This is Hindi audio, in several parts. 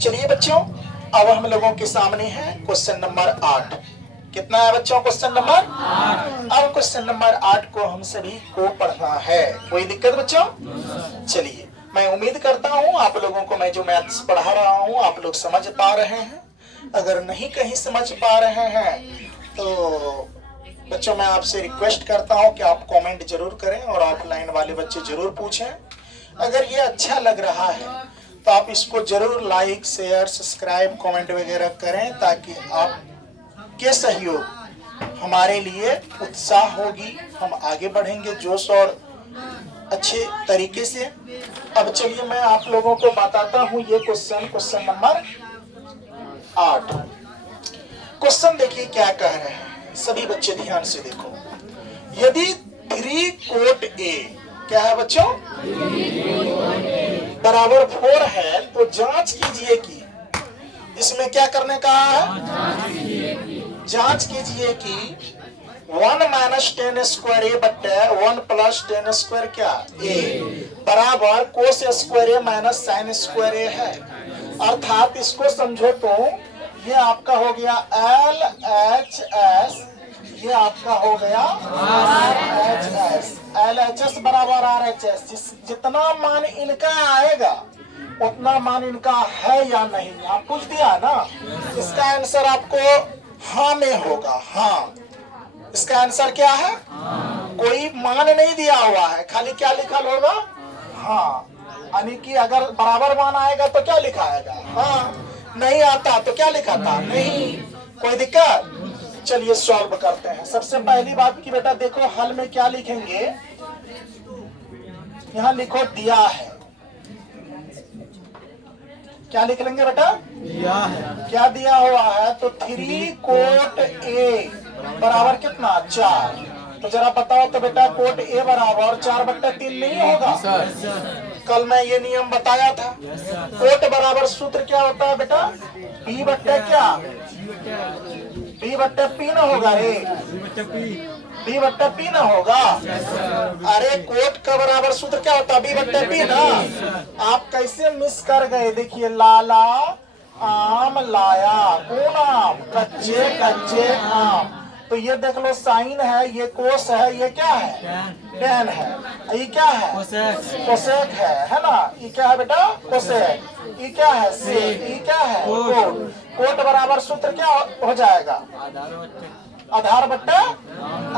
चलिए बच्चों, अब हम लोगों के सामने है क्वेश्चन नंबर 8। कितना है बच्चों क्वेश्चन नंबर 8? अब क्वेश्चन नंबर 8 को हम सभी को पढ़ना है। कोई दिक्कत बच्चों? चलिए, मैं उम्मीद करता हूँ आप लोगों को मैं जो मैथ्स पढ़ा रहा हूँ आप लोग समझ पा रहे हैं। अगर नहीं कहीं समझ पा रहे हैं तो बच्चों मैं आपसे रिक्वेस्ट करता हूँ कि आप कमेंट जरूर करें और ऑफलाइन वाले बच्चे जरूर पूछें। अगर ये अच्छा लग रहा है तो आप इसको जरूर लाइक शेयर सब्सक्राइब कमेंट वगैरह करें, ताकि आपके सहयोग हमारे लिए उत्साह होगी, हम आगे बढ़ेंगे जोश और अच्छे तरीके से। अब चलिए मैं आप लोगों को बताता हूँ ये क्वेश्चन नंबर 8। क्वेश्चन देखिए क्या कह रहे हैं, सभी बच्चे ध्यान से देखो। यदि 3 कोट A क्या है बच्चों बराबर 4 है तो जांच कीजिए कि इसमें क्या करने का है, जांच कीजिए कि 1 माइनस 10 स्क्वायर ए बट्टे 1 प्लस 10 स्क्वायर क्या ए बराबर कोस स्क्वायर ए माइनस साइन स्क्वायर ए है। अर्थात इसको समझो तो ये आपका हो गया LHS, ये आपका हो गया RHS। LHS बराबर RHS, जितना मान इनका आएगा उतना मान इनका है या नहीं, आप पूछ दिया ना। इसका आंसर आपको हाँ में होगा। हाँ, इसका आंसर क्या है? कोई मान नहीं दिया हुआ है, खाली क्या लिखा होगा? हाँ, यानी कि अगर बराबर मान आएगा तो क्या लिखा आएगा? हाँ, नहीं आता तो क्या लिखा था? नहीं। कोई दिक्कत? चलिए सॉल्व करते हैं। सबसे पहली बात की बेटा देखो हल में क्या लिखेंगे, यहाँ लिखो दिया है। क्या लिख लेंगे बेटा? दिया है। क्या दिया हुआ है? तो 3 कोट A बराबर कितना 4। तो जरा बताओ तो बेटा कोट A बराबर 4/3 नहीं होगा? कल मैं ये नियम बताया था। कोट बराबर सूत्र क्या होता है बेटा? B बट्टे क्या B बट्टे P ना होगा रे, B बट्टे P ना होगा। अरे कोट का बराबर सूत्र क्या होता है? B बट्टे P ना। आप कैसे मिस कर गए? देखिए लाला आम लाया, कौन आम? कच्चे कच्चे आम। तो ये देख लो साइन है, ये कोस है, ये क्या है? टेन है। ये क्या है? कोसेक है ना। ये क्या है बेटा? कोसेक। ये क्या है? सेक। ये क्या है? कोट। कोट बराबर सूत्र क्या हो जाएगा? आधार बट्टा,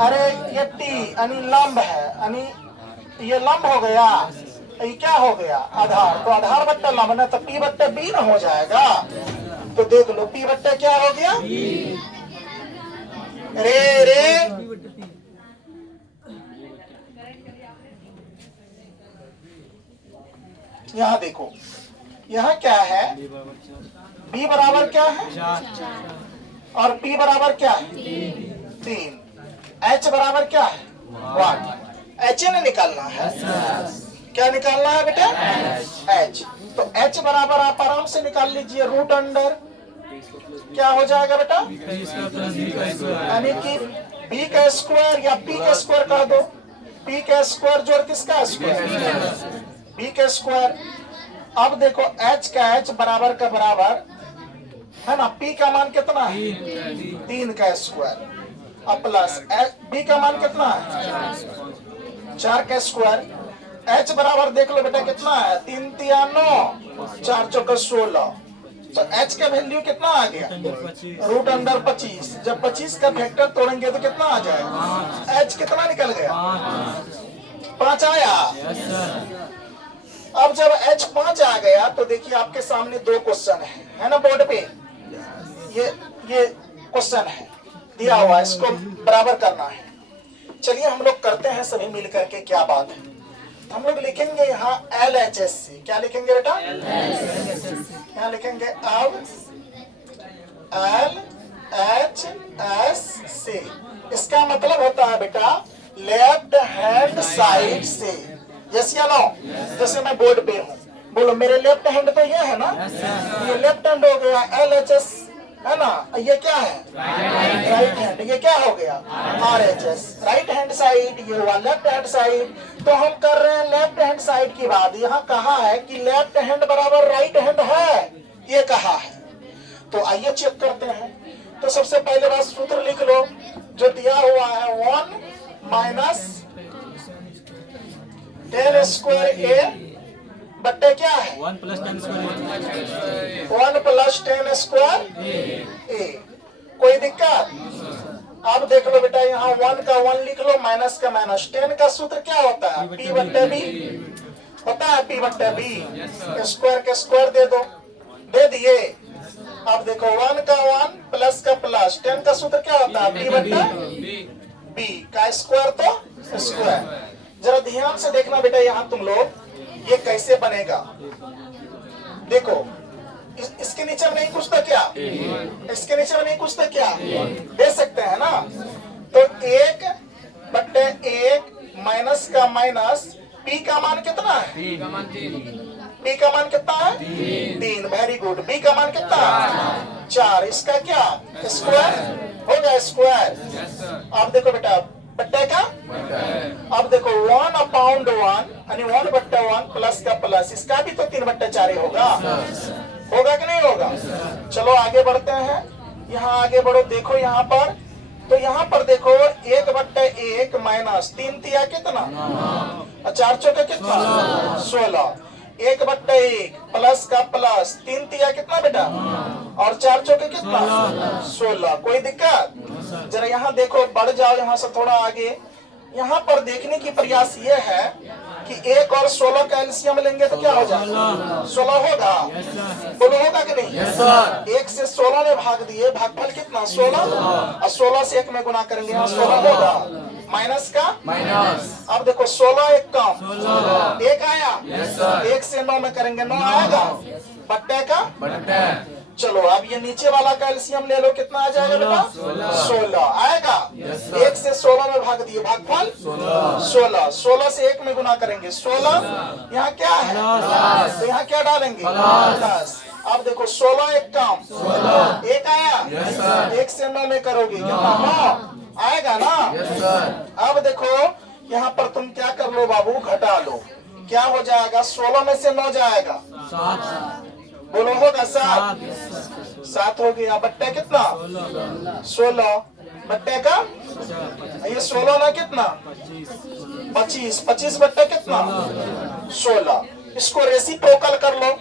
अरे ये टी यानी लंब है, यानी ये लंब हो गया, ये क्या हो गया? आधार। तो आधार बट्टा लंब ना, तो P बट्टे B ना हो जाएगा। तो देख लो P बट्टे क्या हो गया? रे यहाँ देखो, यहाँ क्या है? B बराबर क्या है? और P बराबर क्या है? 3। H बराबर क्या है? 1। H ने निकालना है। क्या निकालना है बेटा? H। तो H बराबर आप आराम से निकाल लीजिए, रूट अंडर क्या हो जाएगा बेटा? यानी कि B का स्क्वायर या P का स्क्वायर कह दो। P का स्क्वायर जोड़ किसका स्क्वायर? B का स्क्वायर। अब देखो H का H बराबर का बराबर है ना। P का मान कितना है? 3 का स्क्वायर। अब प्लस B का मान कितना है? 4 का स्क्वायर। H बराबर देख लो बेटा कितना है? 3 तिया 9, 4 चौका 16। तो H का वैल्यू कितना आ गया? Root under 25। जब 25 का फैक्टर तोड़ेंगे तो कितना आ जाएगा? H कितना निकल गया? 5 आया। अब जब H 5 आ गया तो देखिए आपके सामने 2 क्वेश्चन है ना बोर्ड पे। ये क्वेश्चन है दिया हुआ, इसको बराबर करना है। चलिए हम लोग करते हैं सभी मिलकर के। क्या बात है? हम लोग लिखेंगे यहाँ LHS से। क्या लिखेंगे बेटा? यहाँ लिखेंगे अब LHS से। इसका मतलब होता है बेटा लेफ्ट हैंड साइड से। यस या नो? जैसे मैं बोर्ड पे हूँ, बोलो मेरे लेफ्ट हैंड तो ये है ना, ये लेफ्ट हैंड हो गया LHS है ना। ये क्या है? Right hand. ये क्या हो गया? RHS, right hand side. ये हुआ लेफ्ट हैंड साइड। तो हम कर रहे हैं लेफ्ट हैंड साइड की बात। यहाँ कहा है कि लेफ्ट हैंड बराबर राइट हैंड है, ये कहा है। तो आइए चेक करते हैं। तो सबसे पहले बात सूत्र लिख लो जो दिया हुआ है, 1 माइनस 10 स्क्वायर ए बट्टे क्या है? 1 + 10 स्क्वायर 1 + 10 स्क्वायर ए। कोई दिक्कत? अब देख लो बेटा, यहाँ 1 का 1 लिख लो, माइनस का माइनस। 10 का सूत्र क्या होता है? P बट्टे B होता है, P बट्टे B। स्क्वायर के स्क्वायर दे दो, दे दिए। अब देखो 1 का 1 प्लस का प्लस, 10 का सूत्र क्या होता है? P बट्टे B का स्क्वायर तो स्क्वायर। जरा ध्यान से देखना बेटा, यहाँ तुम लोग ये कैसे बनेगा। देखो इसके नीचे में नहीं कुछ तो क्या? इसके नीचे में नहीं कुछ तो क्या? दे सकते हैं ना। तो 1 बट्टे 1 माइनस का माइनस, P का मान कितना है? P का मान कितना है? 3। Very good. B का मान कितना है? 4। इसका क्या? स्क्वायर हो गया, स्क्वायर। अब देखो बेटा बट्टे का, अब देखो 1 अपॉन 1 यानी 1 बट्टे 1 प्लस का प्लस, इसका भी तो 3 बट्टे 4 ही होगा। होगा कि नहीं होगा? चलो आगे बढ़ते हैं। यहाँ आगे बढ़ो। देखो यहाँ पर, तो यहाँ पर देखो 1 बट्टे 1 माइनस 3 तिया कितना? 4 चौके कितना? 16। 1 बट्टे 1 प्लस का प्लस, 3 तिया कितना बेटा? और 4 चौके कितना? 16। कोई दिक्कत? जरा यहाँ देखो, बढ़ जाओ यहाँ से थोड़ा आगे। यहाँ पर देखने की प्रयास ये है कि 1 और 16 का एलसीएम लेंगे तो क्या हो जाएगा? 16 होगा। बोलो होगा कि नहीं? 1 से 16 में भाग दिए, भागफल कितना? 16। और 16 से 1 में गुना करेंगे, यहाँ 16 होगा। माइनस का माइनस। अब देखो 16 1 कम, 1 आया। 1 से 9 में करेंगे, 9 आएगा। बट्टे का बट्टे। चलो अब ये नीचे वाला का एलसीएम ले लो, कितना आ जाएगा बेटा? 16 आएगा। 1 से 16 में भाग दिए, भागफल 16। 16 से 1 में गुना करेंगे, 16। यहाँ क्या है? तो यहाँ क्या डालेंगे? 10। अब देखो 16 1 कम, 1 आया। 1 से 9 में करोगे, कितना? 9 आएगा ना। अब देखो यहाँ पर तुम क्या कर लो बाबू, घटा लो। क्या हो जाएगा? 16 में से 9 जाएगा, बोलो होगा 7। 7 हो गया। बट्टे कितना? 16 बट्टे का, ये 16 ना कितना? 25। 25 बट्टे कितना? 16। इसको रेसिप्रोकल कर लो।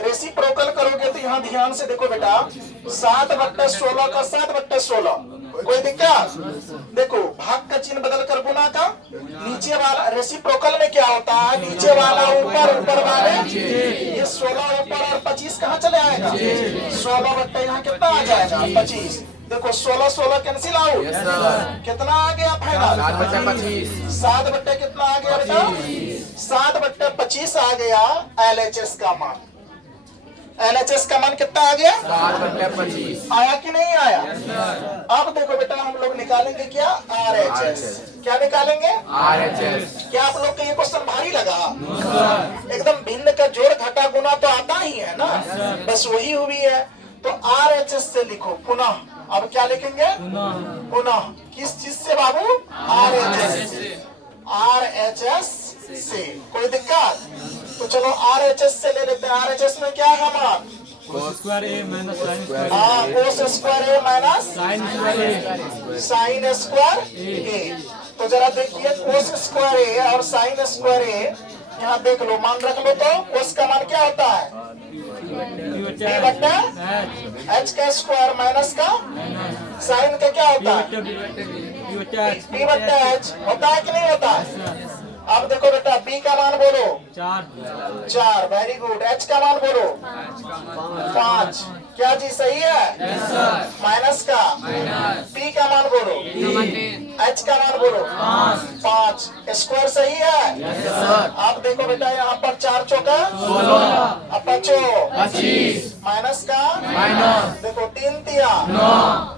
रेसिप्रोकल करोगे तो यहाँ ध्यान से देखो बेटा, 7 बट्टे 16 का 7 बट्टे 16। कोई दिक्कत? देखो भाग का चिन्ह बदल कर गुना का। नीचे वाला रेसिप्रोकल में क्या होता है? नीचे वाला ऊपर, ऊपर वाले। ये 16 ऊपर और 25 कहाँ चले आएगा? 16 बट्टे यहाँ कितना आ जाएगा? 25। देखो 16 16 कैंसिल आउट। कितना आ गया फाइनल? 7 बट्टे कितना आ गया बेटा? 7 बट्टे 25 आ गया LHS का मान। LHS का मान कितना आ गया? 7 बट्टे 25। आया कि नहीं आया? अब देखो बेटा हम लोग निकालेंगे क्या? RHS। क्या निकालेंगे? RHS। क्या आप लोग को ये क्वेश्चन भारी लगा? एकदम भिन्न का जोड़ घटा गुना तो आता ही है ना, बस वही हुई है। तो RHS से लिखो पुनः। अब क्या लिखेंगे? पुनः। किस चीज से बाबू? RHS। RHS से। कोई दिक्कत? तो चलो RHS से ले लेते हैं। RHS में क्या है मान? cos square a minus sin square हाँ, cos square a minus sin square a sin square a। तो जरा देखिए cos स्क्वायर a और sin स्क्वायर a, यहाँ देख लो मान रख लो। तो cos का मान क्या होता है? p बट्टा h का स्क्वायर माइनस का sin का क्या होता है? p बट्टा h होता है कि नहीं होता है? अब देखो बेटा b का मान बोलो 4। Very good. h का मान बोलो 5। क्या जी सही है? माइनस का p का मान बोलो, h का मान बोलो 5। स्क्वायर सही है? अब देखो बेटा यहाँ पर 4 चौका अब बचो 25 माइनस का माइनस देखो 3 दिया 9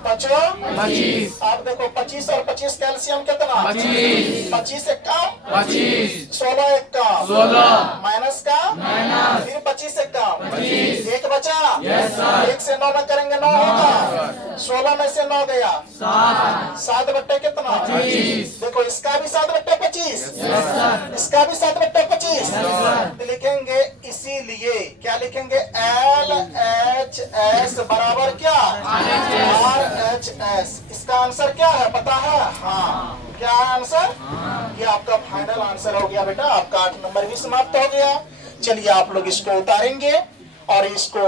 बचो 25 अब देखो 25 और 25 कैल्शियम कितना 25 25 एक काम 25 16 एक काम 16 माइनस का माइनस फिर 25 एक काम 25 एक बचा यस सर 1 से 9 में करेंगे 9 होगा 16 में से 9 गया 7 बट्टे कितना 25 देखो इसका भी 7 बट्टे 25 इसका भी 7 बट्टे 25 तो लिखेंगे इसीलिए क्या लिखेंगे LHS बराबर क्या RHS। इसका आंसर क्या है पता है हाँ क्या है आंसर ये आपका फाइनल आंसर हो गया बेटा आपका 8 नंबर भी समाप्त हो गया। चलिए आप लोग इसको उतारेंगे और इसको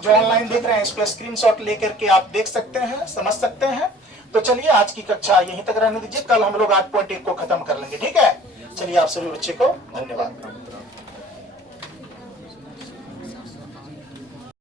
जो ऑनलाइन देख रहे हैं इस पर स्क्रीनशॉट लेकर के आप देख सकते हैं समझ सकते हैं। तो चलिए आज की कक्षा यहीं तक रहने दीजिए कल हम लोग 8.1 को खत्म कर लेंगे ठीक है। चलिए आप सभी बच्चे को धन्यवाद।